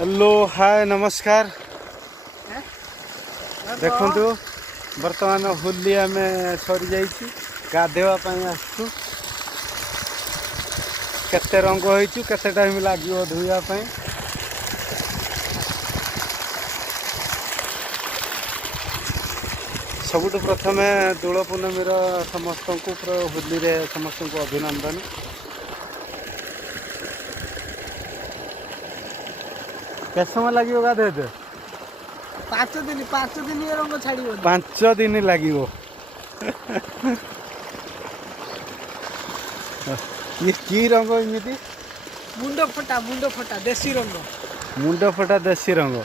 Hello hi नमस्कार। देखु बर्तमान होली आम सरी जा गाधेवाई आसु केते रंग हो केते टाइम लगे धोइवाई। सबुठ प्रथमे दोल पूर्णमी समस्त को होली रे समस्त को अभिनंदन। केत समय लगे गाधे 5 दिन रंग छाड़ 5 दिन लगे। ये की रंग इमिति मुंड फटा देसी रंग मुंड फटा देसी रंग।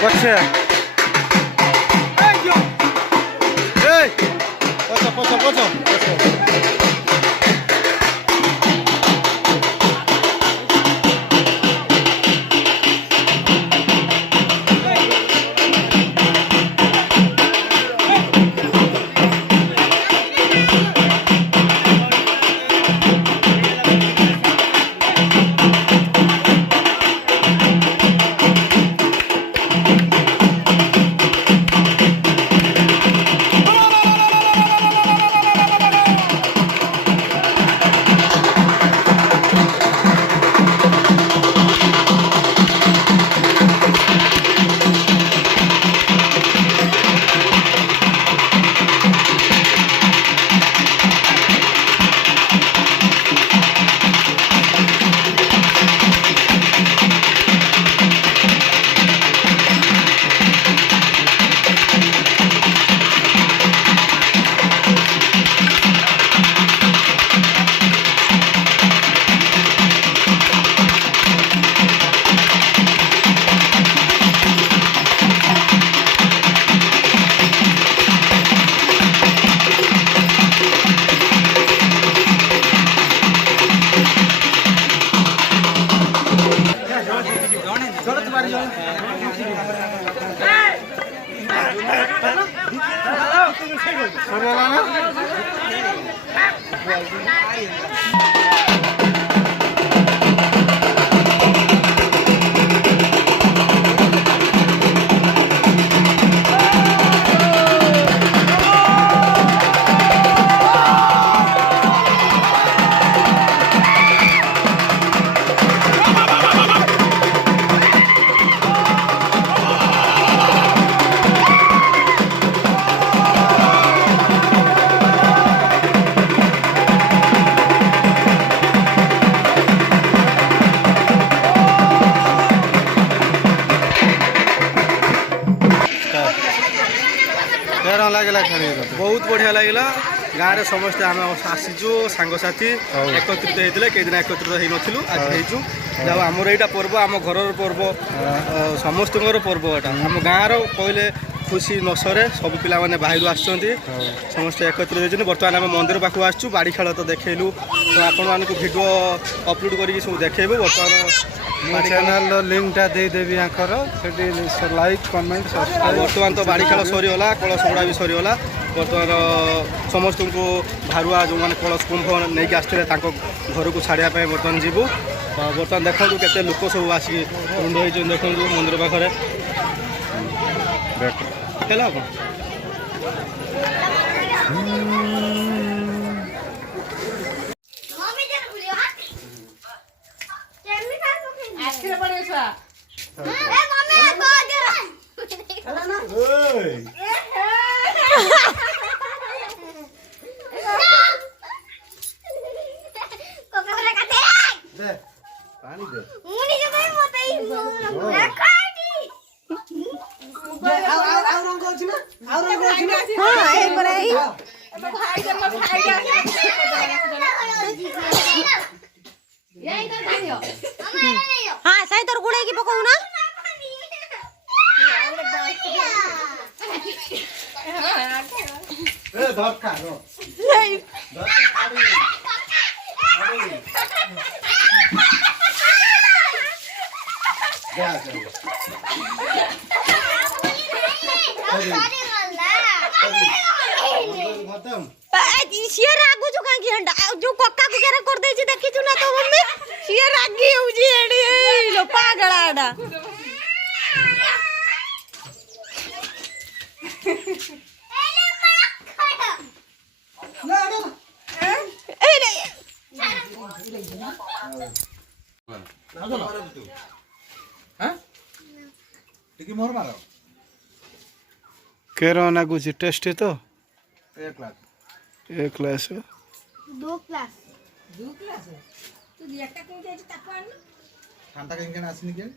Pacha. Ei! Pacha. बहुत बढ़िया लगे गाँव में समस्ते आम आसीचु सांगसाथी एकत्रित होते कई दिन एकत्रित हो नथिलु आज होइचु जाओ आमर यहाँ पर्व आम घर पर्व समस्त पर्व यहाँ आम गाँव कहले ଖୁସି ନ ସରେ ସବୁ ପିଲାମାନେ ବାହାରୁ ଆସିଛନ୍ତି ସମସ୍ତେ ଏକତ୍ରିତ ହେଇଛନ୍ତି। ବର୍ତ୍ତମାନ ଆମେ ମନ୍ଦିର ପାଖକୁ ଆସିଛୁ। ବାଡ଼ି ଖେଳ ତ ଦେଖେଇଲୁ, ତ ଆପଣମାନଙ୍କୁ ଭିଡ଼ିଓ ଅପଲୋଡ଼ କରିକି ସବୁ ଦେଖେଇବୁ। ବର୍ତ୍ତମାନ ମୋ ଚ୍ୟାନେଲର ଲିଙ୍କଟା ଦେଇଦେବି ଆଙ୍କର, ସେଠି ଲାଇକ୍ କମେଣ୍ଟ ସବସ୍କ୍ରାଇବ୍। ବର୍ତ୍ତମାନ ତ ବାଡ଼ି ଖେଳ ସରିଗଲା, କଳସ ଗୁଡ଼ା ବି ସରିଗଲା। ବର୍ତ୍ତମାନ ସମସ୍ତଙ୍କୁ ଭାରୁଆ ଯେଉଁମାନେ କଳସ କୁମ୍ଭ ନେଇକି ଆସିଥିଲେ ତାଙ୍କ ଘରକୁ ଛାଡ଼ିବା ପାଇଁ ବର୍ତ୍ତମାନ ଯିବୁ। ବର୍ତ୍ତମାନ ଦେଖନ୍ତୁ କେତେ ଲୋକ ସବୁ ଆସିକି ରୁଣ୍ଡ ହେଇଛନ୍ତି, ଦେଖନ୍ତୁ ମନ୍ଦିର ପାଖରେ ହେଲା କ'ଣ। ପାଣି ଦେ। हाँ सही तोर गुड़े की पकाऊ ना ए धक्का रो ସିଏ ରାଗୁଛୁ କାହିଁକି ହଣ୍ଡା ଯୋଉ କକା କୁ କେରେ କରି ଦେଇଛି ଦେଖିଛୁ ନା ତ ମମ୍ମି ସିଏ ରାଗି ହେଉଛି ଏଡି ଏଇ ଲୋ ପାଗଳା ଏଡା केरो नागुची टेस्टी तो 1 लाख एक क्लास 2 क्लास ঠান্ডা কেন আসেনি কেন